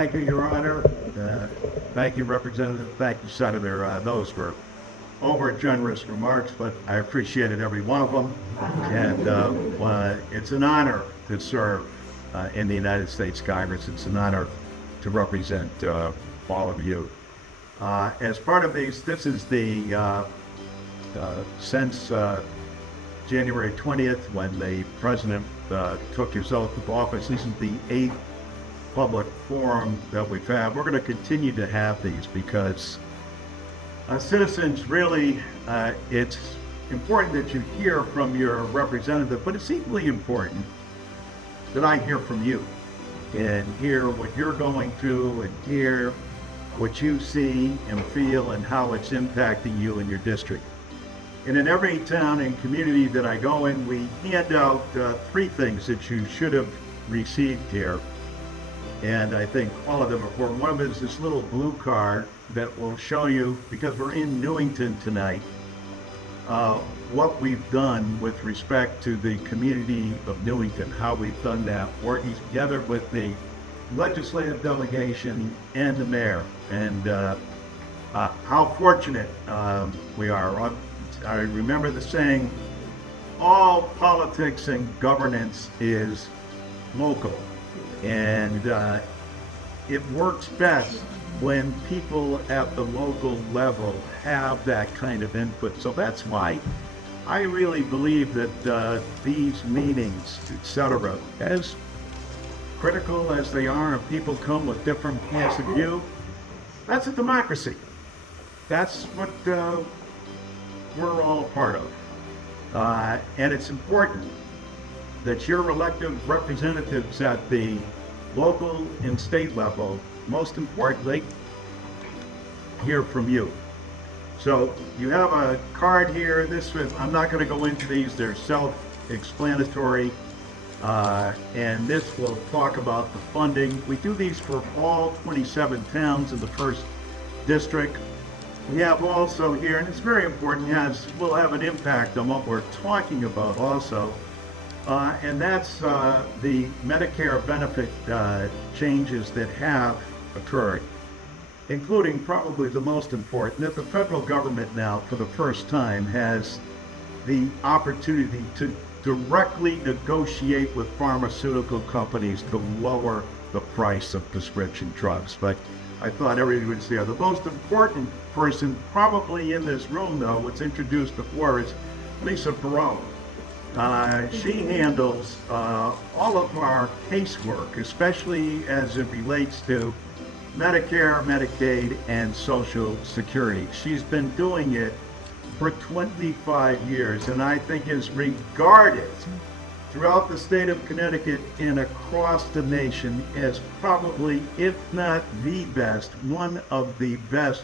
Thank you, Your Honor. Thank you, Representative. Thank you, Senator. Those were over-generous remarks, but I appreciated every one of them. And it's an honor to serve in the United States Congress. It's an honor to represent all of you. As part of these, this is the, since January 20th, when the President took his oath of office, this is the 8th public forum that we've had. We're going to continue to have these because citizens really, it's important that you hear from your representative, but it's equally important that I hear from you and hear what you're going through and hear what you see and feel and how it's impacting you in your district. And in every town and community that I go in, we hand out 3 things that you should have received here. And I think all of them are important. One of them is this little blue card that will show you, because we're in Newington tonight, what we've done with respect to the community of Newington, how we've done that, working together with the legislative delegation and the mayor, and how fortunate we are. I remember the saying, all politics and governance is local. And it works best when people at the local level have that kind of input. So that's why I really believe that these meetings, etc., as critical as they are, and people come with different points of view, that's a democracy. That's what we're all a part of. And it's important that your elected representatives at the local and state level, most importantly, hear from you. So you have a card here. I'm not going to go into these. They're self-explanatory. And this will talk about the funding. We do these for all 27 towns in the 1st district. We have also here, and it's very important, will have an impact on what we're talking about also. And that's the Medicare benefit changes that have occurred, including probably the most important, that the federal government now, for the first time, has the opportunity to directly negotiate with pharmaceutical companies to lower the price of prescription drugs. But I thought everybody would see. The most important person probably in this room, though, was introduced before, is Lisa Perone. She handles all of our casework, especially as it relates to Medicare, Medicaid, and Social Security. She's been doing it for 25 years, and I think is regarded throughout the state of Connecticut and across the nation as probably, if not the best, one of the best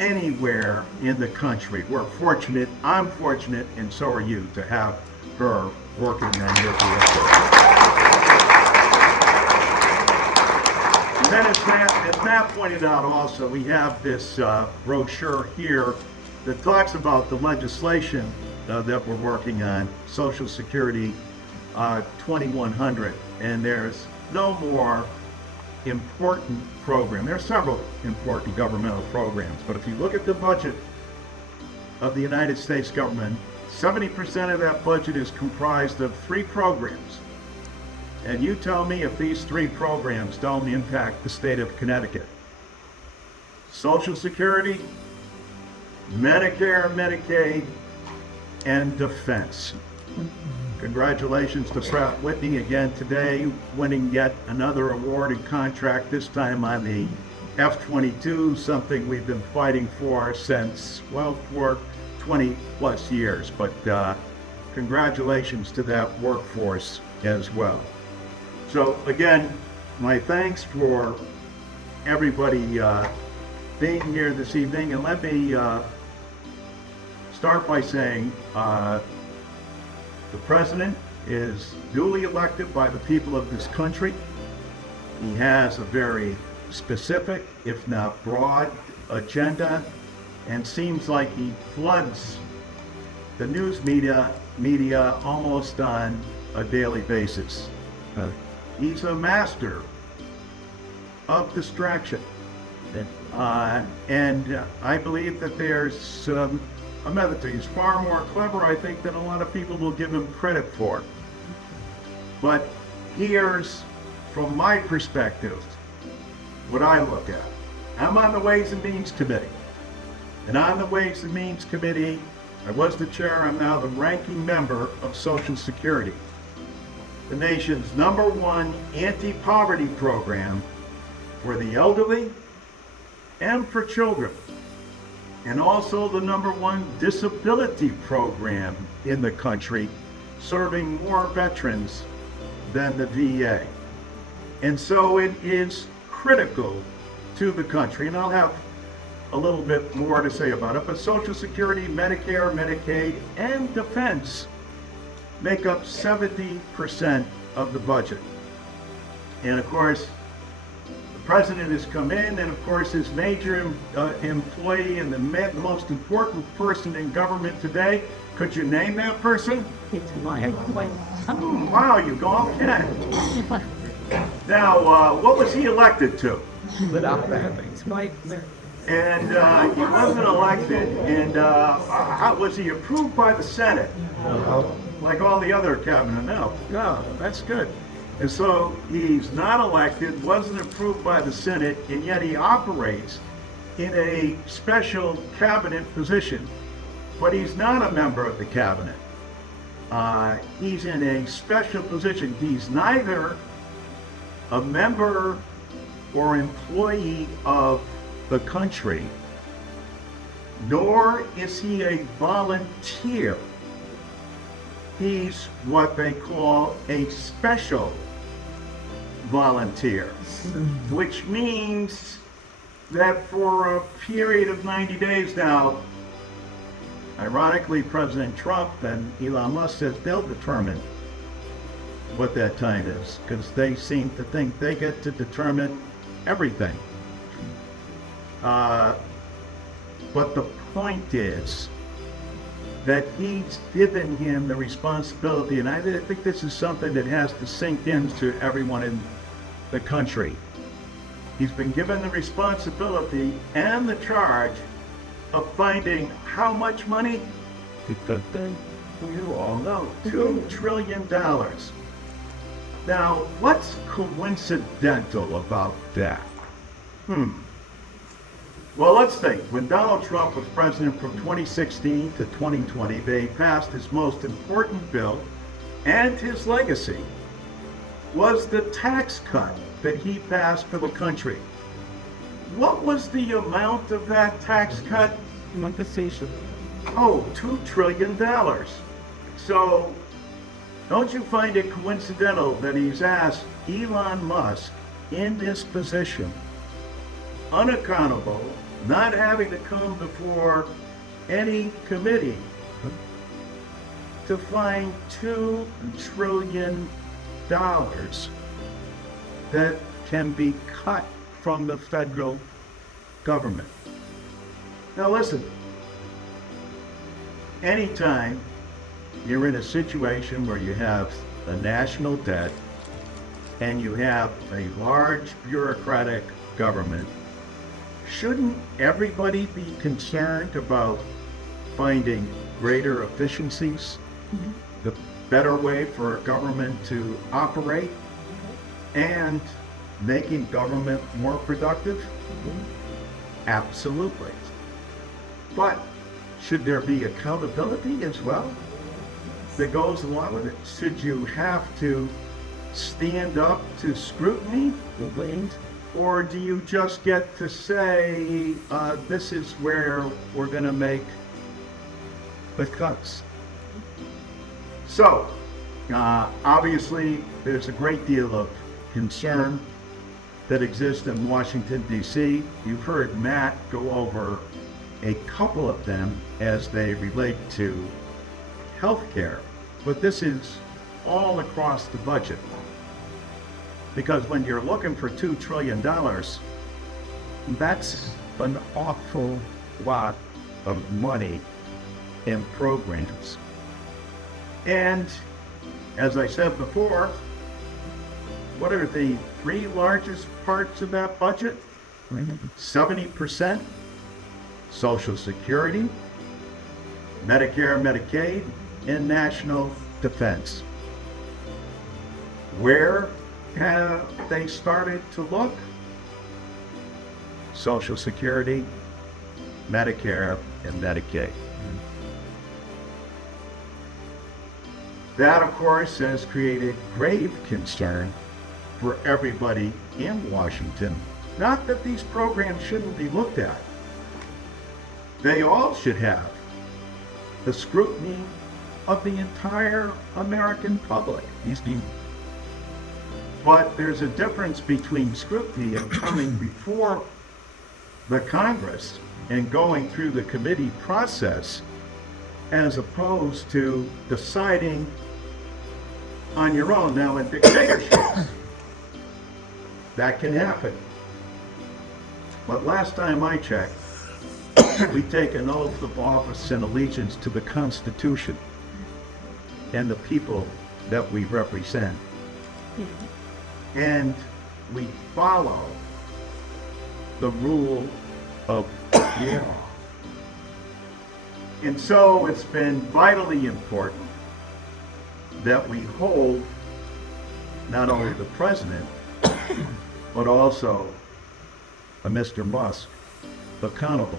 anywhere in the country. We're fortunate, I'm fortunate, and so are you, to have her working on your behalf. And then as Matt pointed out also, we have this brochure here that talks about the legislation that we're working on, Social Security 2100, and there's no more important program. There are several important governmental programs, but if you look at the budget of the United States government, 70% of that budget is comprised of 3 programs. And you tell me if these 3 programs don't impact the state of Connecticut. Social Security, Medicare, Medicaid, and defense. Congratulations to Pratt Whitney again today, winning yet another award and contract, this time on the F-22, something we've been fighting for since, well, for 20 plus years. But congratulations to that workforce as well. So again, my thanks for everybody being here this evening, and let me start by saying the President is duly elected by the people of this country. He has a very specific, if not broad, agenda, and seems like he floods the news media almost on a daily basis. He's a master of distraction. And I believe that there's a method. He's far more clever, I think, than a lot of people will give him credit for. But here's, from my perspective, what I look at. I'm on the Ways and Means Committee. And on the Ways and Means Committee, I was the chair, I'm now the ranking member of Social Security, the nation's #1 anti-poverty program for the elderly and for children, and also the #1 disability program in the country, serving more veterans than the VA. And so it is critical to the country, and I'll have a little bit more to say about it, but Social Security, Medicare, Medicaid, and Defense make up 70% of the budget. And of course, the president has come in, and of course his major employee and the most important person in government today, could you name that person? Wow, you go off Ken. Now, what was he elected to? And he wasn't elected, and was he approved by the Senate? Like all the other cabinet? No, that's good. And so he's not elected, wasn't approved by the Senate, and yet he operates in a special cabinet position. But he's not a member of the cabinet. He's in a special position. He's neither a member or employee of the country, nor is he a volunteer. He's what they call a special volunteer, which means that for a period of 90 days now, ironically, President Trump and Elon Musk says they'll determine what that time is, because they seem to think they get to determine everything. But the point is that he's given him the responsibility, and I think this is something that has to sink into everyone in the country. He's been given the responsibility and the charge of finding how much money? You all know, $2 trillion. Now, what's coincidental about that? Well, let's think. When Donald Trump was president from 2016 to 2020, they passed his most important bill, and his legacy was the tax cut that he passed for the country. What was the amount of that tax cut? Oh, $2 trillion. So, don't you find it coincidental that he's asked Elon Musk in this position, unaccountable, not having to come before any committee, to find $2 trillion that can be cut from the federal government? Now listen, anytime you're in a situation where you have a national debt and you have a large bureaucratic government, shouldn't everybody be concerned about finding greater efficiencies, the better way for a government to operate, and making government more productive? Absolutely. But should there be accountability as well that goes along with it? Should you have to stand up to scrutiny? Or do you just get to say, this is where we're going to make the cuts? So, obviously, there's a great deal of concern that exists in Washington, D.C. You've heard Matt go over a couple of them as they relate to healthcare, but this is all across the budget. Because when you're looking for $2 trillion, that's an awful lot of money in programs. And as I said before, what are the three largest parts of that budget? 70% Social Security, Medicare, Medicaid, and national defense. Where have they started to look? Social Security, Medicare, and Medicaid. That, of course, has created grave concern for everybody in Washington. Not that these programs shouldn't be looked at. They all should have the scrutiny of the entire American public. But there's a difference between scrutiny and coming before the Congress and going through the committee process as opposed to deciding on your own. Now, in dictatorships, that can happen. But last time I checked, we take an oath of office and allegiance to the Constitution and the people that we represent. And we follow the rule of law. And so it's been vitally important that we hold not only the president, but also Mr. Musk accountable.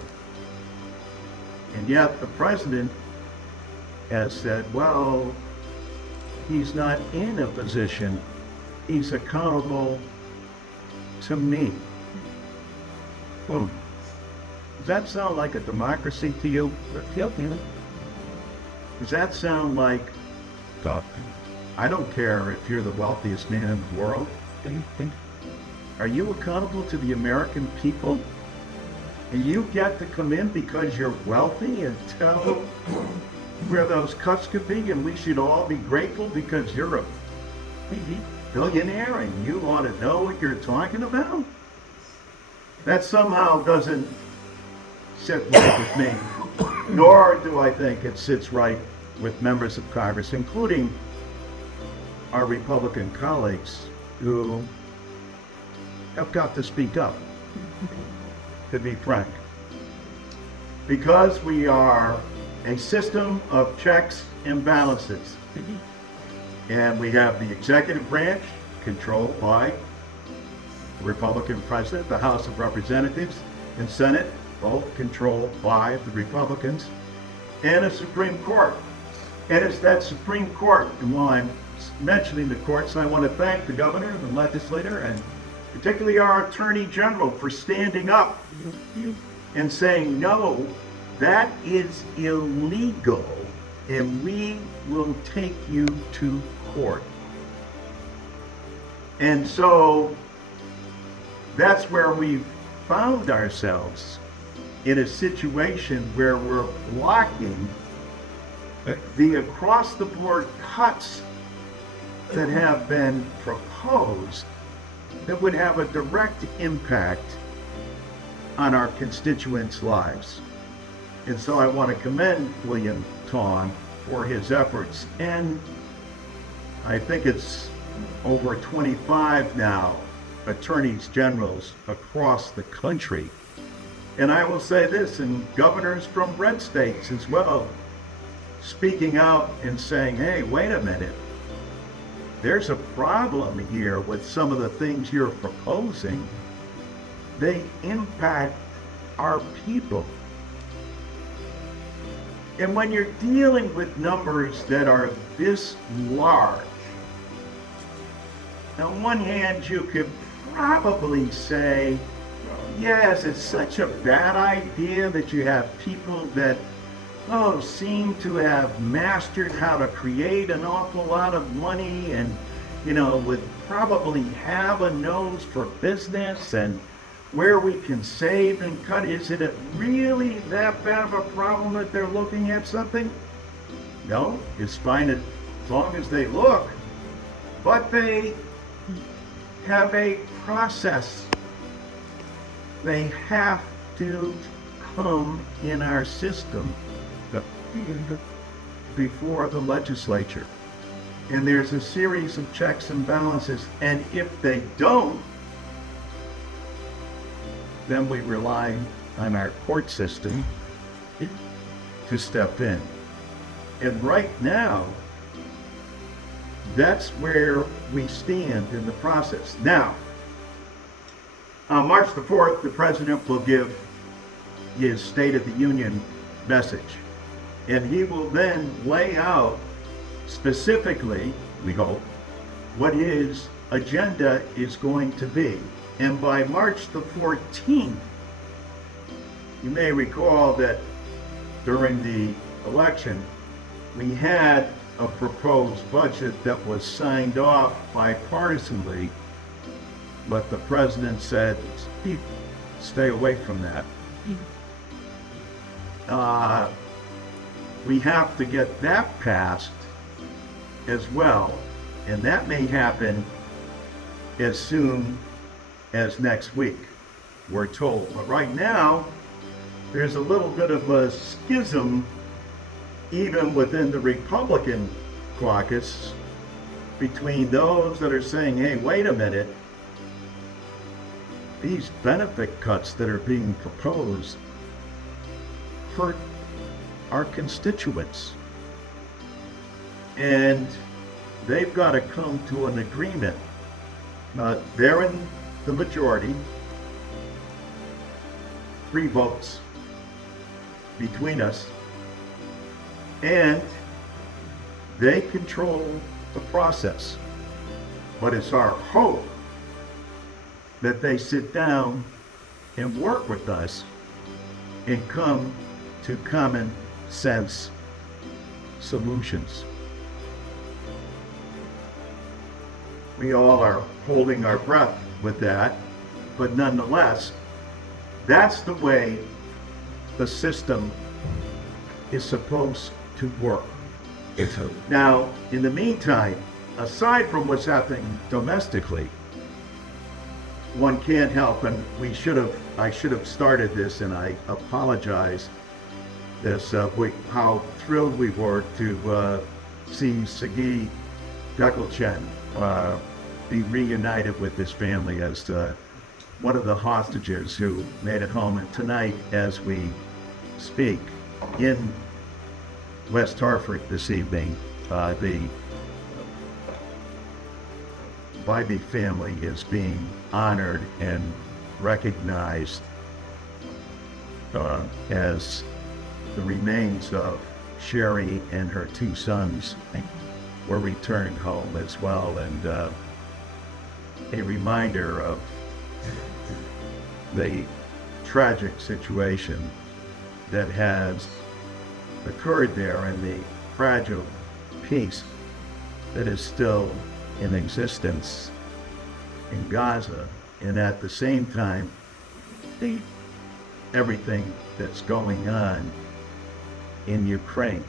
And yet the president has said, well, he's not in a position, he's accountable to me. Well, does that sound like a democracy to you? Does that sound like, I don't care if you're the wealthiest man in the world? Are you accountable to the American people? And you get to come in because you're wealthy and tell where those cuts could be, and we should all be grateful because you're a billionaire and you ought to know what you're talking about? That somehow doesn't sit right with me, nor do I think it sits right with members of Congress, including our Republican colleagues who have got to speak up, to be frank. Because we are a system of checks and balances. And we have the executive branch controlled by the Republican president, the House of Representatives and Senate, both controlled by the Republicans, and a Supreme Court. And it's that Supreme Court, and while I'm mentioning the courts, I want to thank the governor, the legislator, and particularly our Attorney General for standing up and saying, no, that is illegal, and we will take you to court. And so that's where we've found ourselves, in a situation where we're blocking the across-the-board cuts that have been proposed that would have a direct impact on our constituents' lives. And so I want to commend William Tong for his efforts. And I think it's over 25 now attorneys generals across the country. And I will say this, and governors from red states as well, speaking out and saying, hey, wait a minute, there's a problem here with some of the things you're proposing. They impact our people. And when you're dealing with numbers that are this large, on one hand, you could probably say, yes, it's such a bad idea that you have people that, seem to have mastered how to create an awful lot of money and, would probably have a nose for business and where we can save and cut. Is it really that bad of a problem that they're looking at something? No, it's fine as long as they look. But they have a process. They have to come in our system before the legislature. And there's a series of checks and balances. And if they don't, then we rely on our court system to step in. And right now, that's where we stand in the process. Now, on March the 4th, the president will give his State of the Union message. And he will then lay out specifically, we hope, what his agenda is going to be. And by March the 14th, you may recall that during the election, we had a proposed budget that was signed off bipartisanly, but the president said, stay away from that. We have to get that passed as well, and that may happen as soon as next week, we're told. But right now, there's a little bit of a schism even within the Republican caucus between those that are saying, hey, wait a minute, these benefit cuts that are being proposed hurt our constituents. And they've got to come to an agreement. They're in the majority, 3 votes between us, and they control the process. But it's our hope that they sit down and work with us and come to common sense solutions. We all are holding our breath with that, but nonetheless, that's the way the system is supposed to work. Now, in the meantime, aside from what's happening domestically, one can't help, and I should have started this, and I apologize, how thrilled we were to see Sagi Dekelchen be reunited with his family as one of the hostages who made it home. And tonight, as we speak, in West Hartford this evening, the Bybee family is being honored and recognized as the remains of Sherry and her 2 sons were returned home as well, and a reminder of the tragic situation that has occurred there and the fragile peace that is still in existence in Gaza, and at the same time, everything that's going on in Ukraine.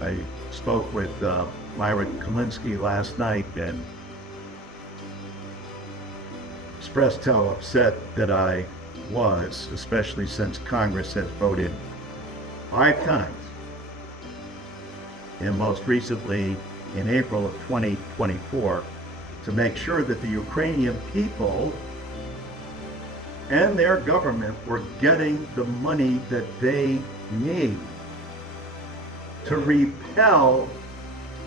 I spoke with Myra Kalinsky last night and expressed how upset that I was, especially since Congress has voted 5 times, and most recently in April of 2024, to make sure that the Ukrainian people and their government were getting the money that they need to repel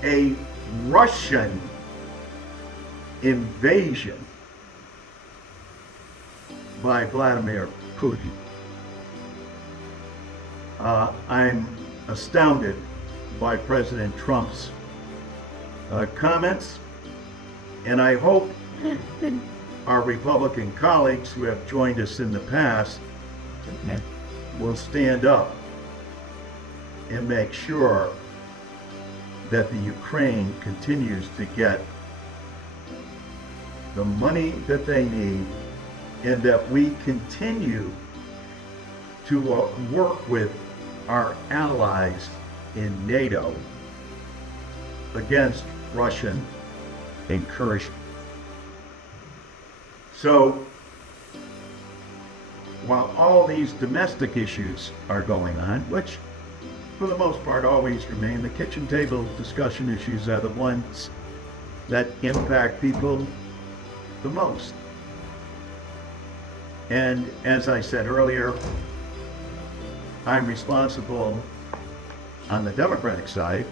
a Russian invasion by Vladimir Putin. I'm astounded by President Trump's comments, and I hope our Republican colleagues who have joined us in the past will stand up and make sure that the Ukraine continues to get the money that they need, and that we continue to work with our allies in NATO against Russian incursion. So, while all these domestic issues are going on, which for the most part, always remain the kitchen table discussion issues are the ones that impact people the most. And as I said earlier, I'm responsible on the Democratic side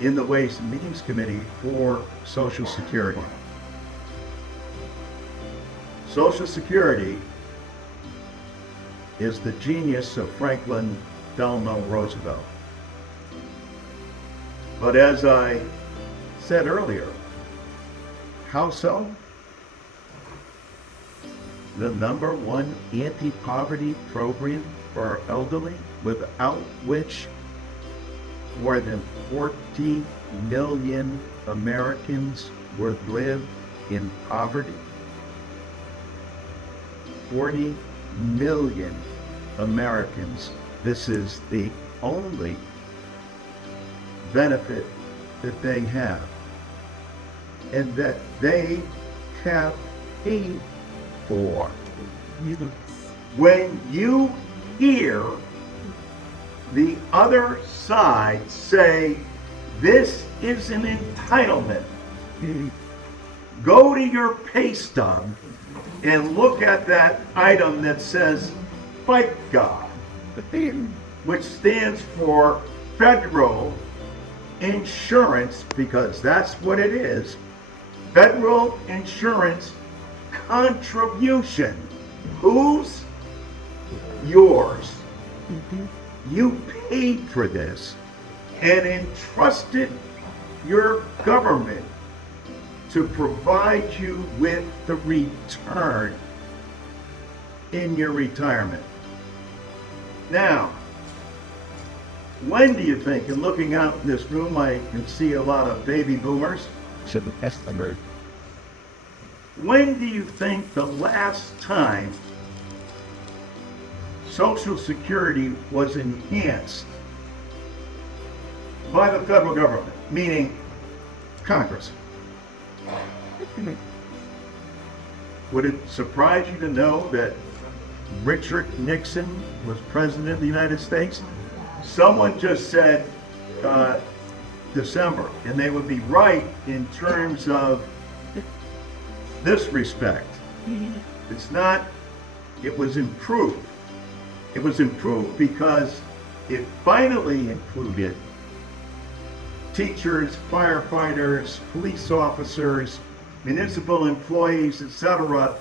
in the Ways and Means Committee for Social Security. Social Security is the genius of Franklin Delano Roosevelt. But as I said earlier, how so? The number one anti-poverty program for our elderly, without which more than 40 million Americans would live in poverty. 40 million Americans. This is the only benefit that they have, and that they have paid for. When you hear the other side say this is an entitlement, go to your pay stub and look at that item that says FICA, which stands for Federal Insurance, because that's what it is. Federal Insurance Contribution. Whose? Yours. You paid for this and entrusted your government to provide you with the return in your retirement. Now, when do you think, and looking out in this room, I can see a lot of baby boomers. When do you think the last time Social Security was enhanced by the federal government, meaning Congress? Would it surprise you to know that Richard Nixon was president of the United States? Someone just said December, and they would be right in terms of this respect. It's not, it was improved. It was improved because it finally included teachers, firefighters, police officers, municipal employees, etc.,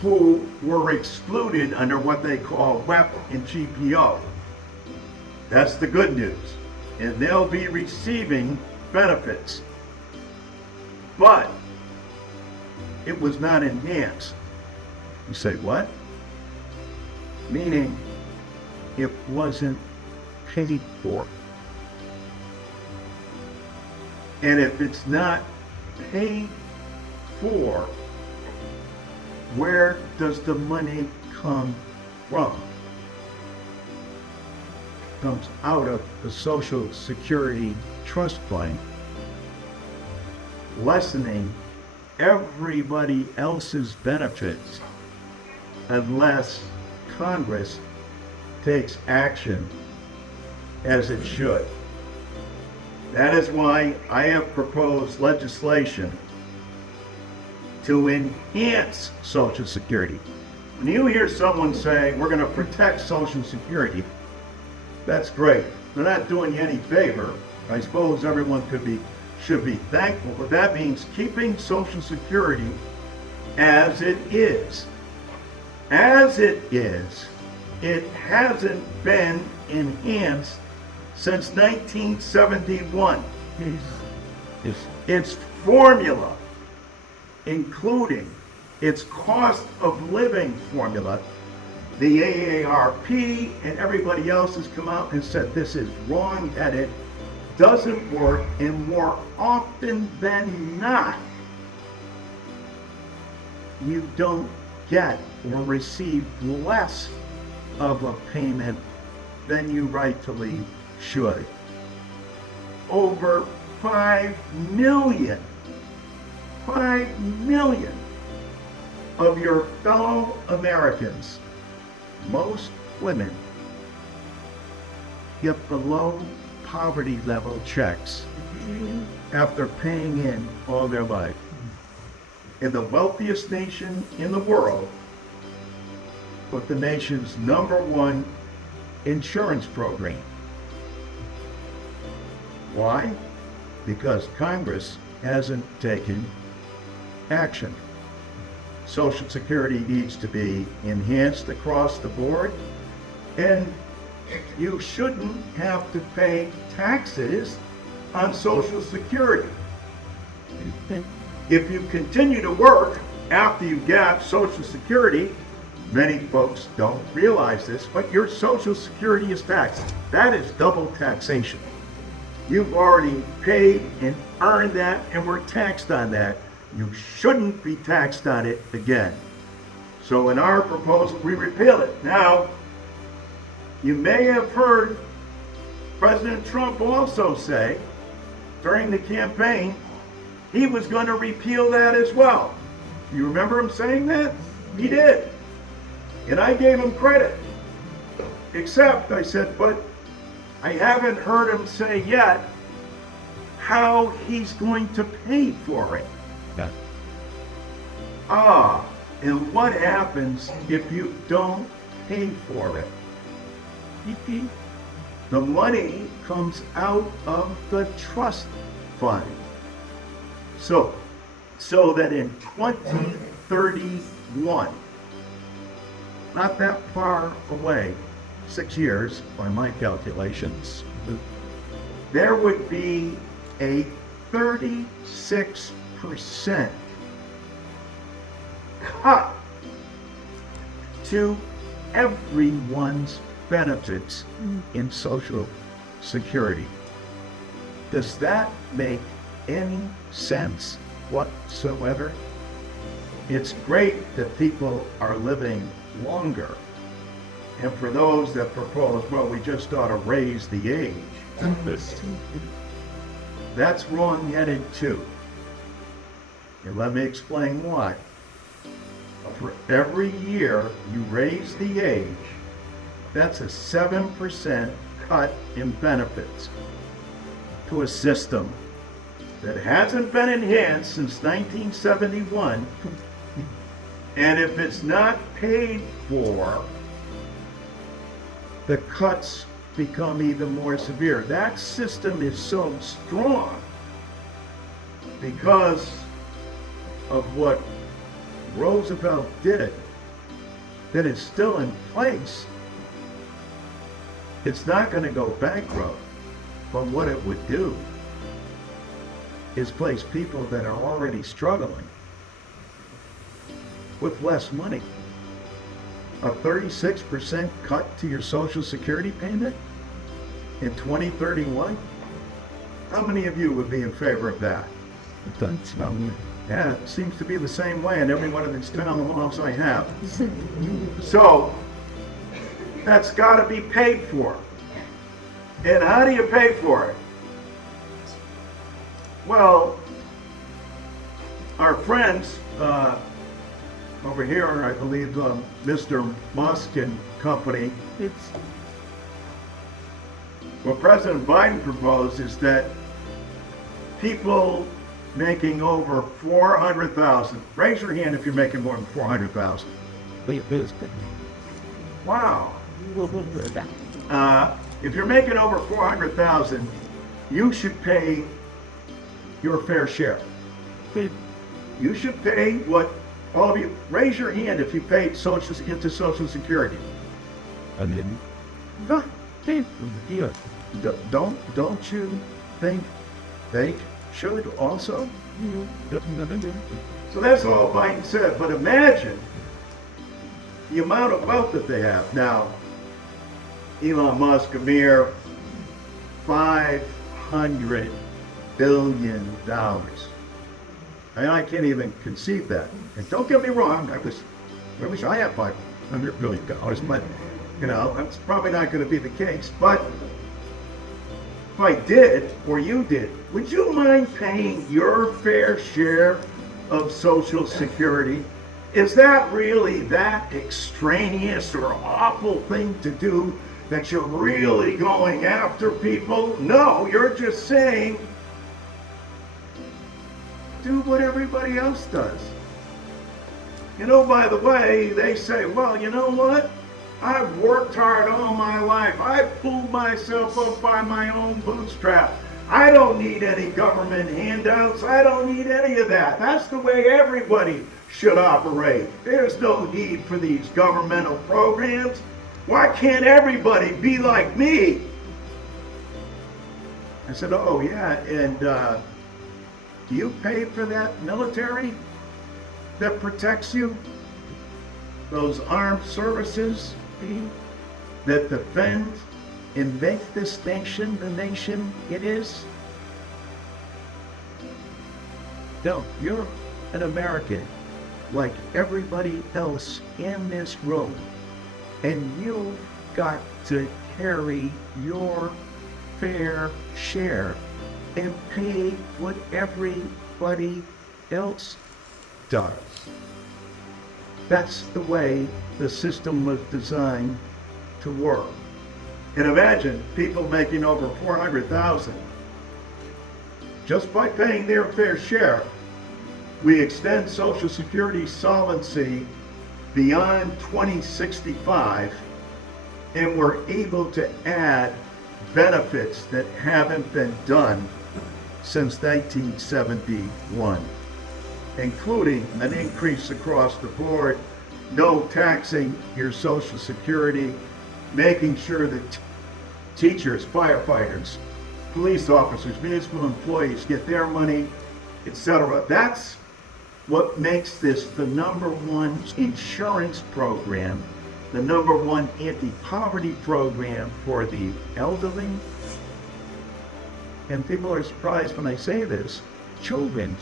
who were excluded under what they call WEP and GPO. That's the good news. And they'll be receiving benefits. But it was not enhanced. You say, what? Meaning it wasn't paid for. And if it's not paid for, where does the money come from? It comes out of the Social Security Trust Fund, lessening everybody else's benefits unless Congress takes action as it should. That is why I have proposed legislation to enhance Social Security. When you hear someone say, we're going to protect Social Security, that's great. They're not doing you any favor. I suppose everyone should be thankful, but that means keeping Social Security as it is. As it is, it hasn't been enhanced since 1971. Its formula, including its cost of living formula, the AARP and everybody else has come out and said this is wrong-headed, doesn't work, and more often than not, you don't get or receive less of a payment than you rightfully should. Over 5 million of your fellow Americans, most women, get below poverty level checks after paying in all their life. In the wealthiest nation in the world, with the nation's #1 insurance program. Why? Because Congress hasn't taken action. Social Security needs to be enhanced across the board, and you shouldn't have to pay taxes on Social Security. If you continue to work after you get Social Security, many folks don't realize this, but your Social Security is taxed. That is double taxation. You've already paid and earned that, and we're taxed on that. You shouldn't be taxed on it again. So in our proposal, we repeal it. Now, you may have heard President Trump also say during the campaign he was going to repeal that as well. You remember him saying that? He did. And I gave him credit. Except I said, but I haven't heard him say yet how he's going to pay for it. Yeah. And what happens if you don't pay for it? The money comes out of the trust fund. So that in 2031, not that far away, 6 years by my calculations, there would be a 36% cut to everyone's benefits in Social Security. Does that make any sense whatsoever? It's great that people are living longer. And for those that propose, well, we just ought to raise the age, that's wrong-headed too. And let me explain why. For every year you raise the age, that's a 7% cut in benefits to a system that hasn't been enhanced since 1971. And if it's not paid for, the cuts become even more severe. That system is so strong because of what Roosevelt did that it's still in place. It's not going to go bankrupt, but what it would do is place people that are already struggling with less money. A 36% cut to your Social Security payment in 2031? How many of you would be in favor of that? Yeah, it seems to be the same way in every one of these town halls I have. So, that's got to be paid for. And how do you pay for it? Well, our friends over here, I believe Mr. Musk and company, what President Biden proposed is that people making over $400,000, raise your hand if you're making more than $400,000. Wow. If you're making over $400,000, you should pay your fair share. You should pay what all of you, raise your hand if you paid into Social Security. I didn't. Don't you think they should also? So that's all Biden said, but imagine the amount of wealth that they have. Now, Elon Musk, a mere $500 billion. And I can't even conceive that. And don't get me wrong, I wish I had $500 billion, but that's probably not going to be the case. But if I did, or you did, would you mind paying your fair share of Social Security? Is that really that extraneous or awful thing to do that you're really going after people. No, you're just saying, do what everybody else does. You know, by the way, they say, well, you know what? I've worked hard all my life. I pulled myself up by my own bootstrap. I don't need any government handouts. I don't need any of that. That's the way everybody should operate. There's no need for these governmental programs. Why can't everybody be like me? I said, oh yeah, and do you pay for that military that protects you? Those armed services that defend and make this nation the nation it is? No, you're an American like everybody else in this room, and you've got to carry your fair share and pay what everybody else does. That's the way the system was designed to work. And imagine people making over $400,000 just by paying their fair share. We extend Social Security solvency beyond 2065, and we're able to add benefits that haven't been done since 1971, including an increase across the board, no taxing your Social Security, making sure that teachers, firefighters, police officers, municipal employees get their money, etc. That's what makes this the #1 insurance program, the #1 anti-poverty program for the elderly. And people are surprised when I say this, children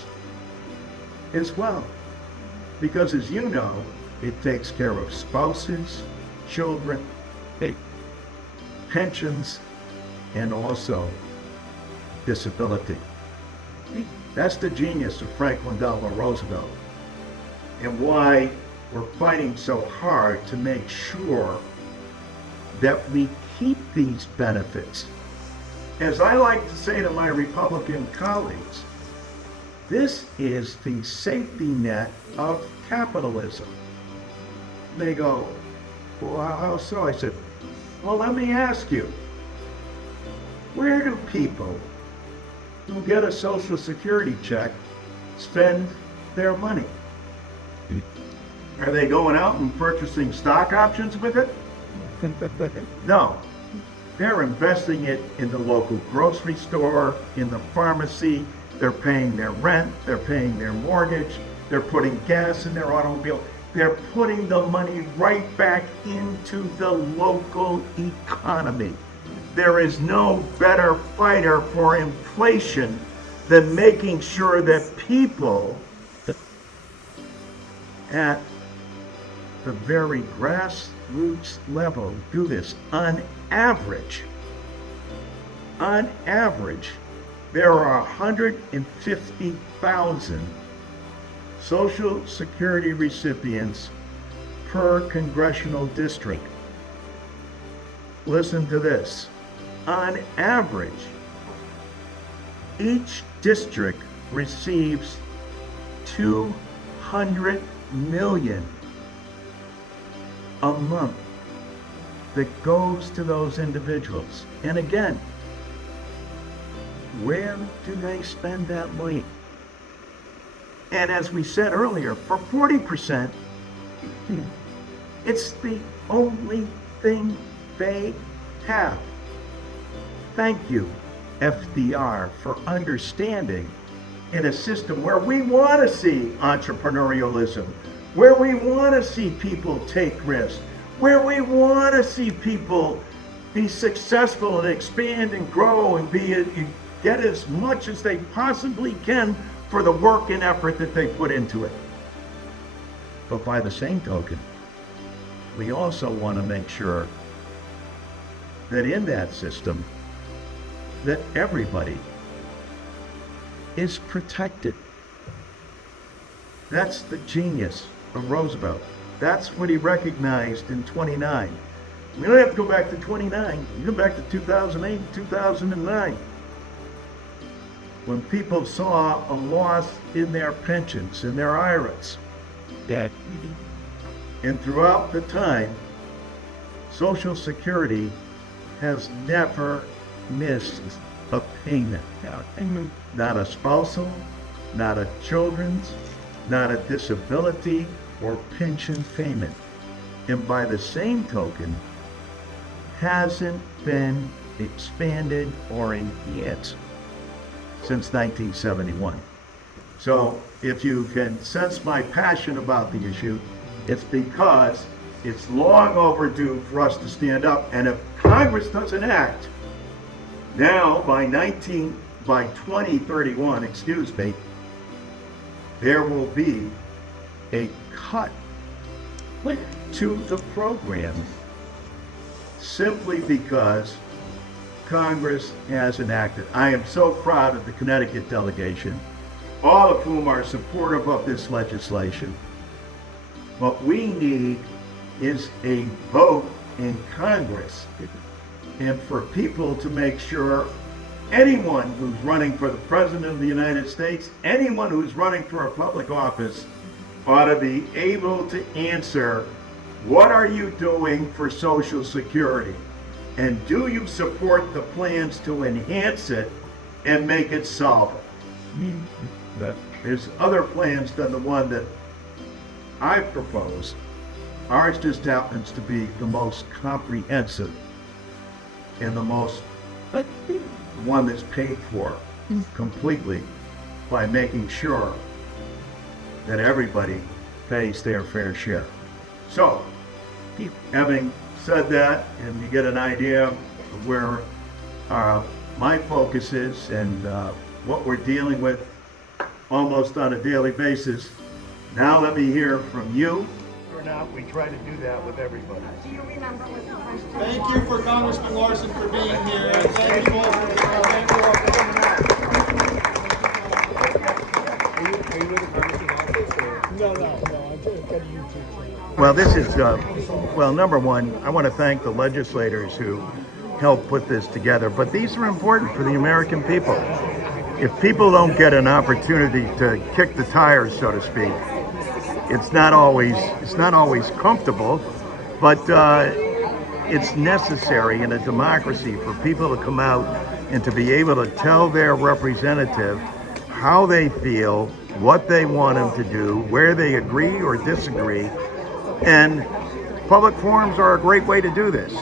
as well. Because as you know, it takes care of spouses, children, pensions, and also disability. That's the genius of Franklin Delano Roosevelt, and why we're fighting so hard to make sure that we keep these benefits. As I like to say to my Republican colleagues, this is the safety net of capitalism. They go, well, how so? I said, well, let me ask you, where do people who get a Social Security check spend their money? Are they going out and purchasing stock options with it? No. They're investing it in the local grocery store, in the pharmacy. They're paying their rent, they're paying their mortgage, they're putting gas in their automobile. They're putting the money right back into the local economy. There is no better fighter for inflation than making sure that people at the very grassroots level do this. On average, there are 150,000 Social Security recipients per congressional district. Listen to this. On average, each district receives $200 million a month that goes to those individuals. And again, where do they spend that money? And as we said earlier, for 40%, it's the only thing they have. Thank you, FDR, for understanding in a system where we want to see entrepreneurialism, where we want to see people take risks, where we want to see people be successful and expand and grow and get as much as they possibly can for the work and effort that they put into it. But by the same token, we also want to make sure that in that system, that everybody is protected. That's the genius of Roosevelt. That's what he recognized in 29. We don't have to go back to 29. You go back to 2008, 2009. When people saw a loss in their pensions, in their IRAs. And throughout the time, Social Security has never missed a payment. Not a spousal, not a children's, not a disability or pension payment. And by the same token, hasn't been expanded or enhanced since 1971. So if you can sense my passion about the issue, it's because it's long overdue for us to stand up. And if Congress doesn't act, now by 2031, there will be a cut to the program simply because Congress hasn't acted. I am so proud of the Connecticut delegation, all of whom are supportive of this legislation. What we need is a vote in Congress and for people to make sure anyone who's running for the President of the United States, anyone who's running for a public office ought to be able to answer, what are you doing for Social Security? And do you support the plans to enhance it and make it solvent? There's other plans than the one that I proposed. Ours just happens to be the most comprehensive and the most one that's paid for completely by making sure that everybody pays their fair share. So, having said that, and you get an idea of where my focus is and what we're dealing with almost on a daily basis, now let me hear from you. Or not, we try to do that with everybody. Do you remember what the question was? Thank you for Congressman Larson for being here. Thank you all for coming out. Are you with the Congressman office or? No, I'm just got a YouTube channel. Well, this is, number one, I want to thank the legislators who helped put this together, but these are important for the American people. If people don't get an opportunity to kick the tires, so to speak, it's not always comfortable, but it's necessary in a democracy for people to come out and to be able to tell their representative how they feel, what they want them to do, where they agree or disagree, and public forums are a great way to do this.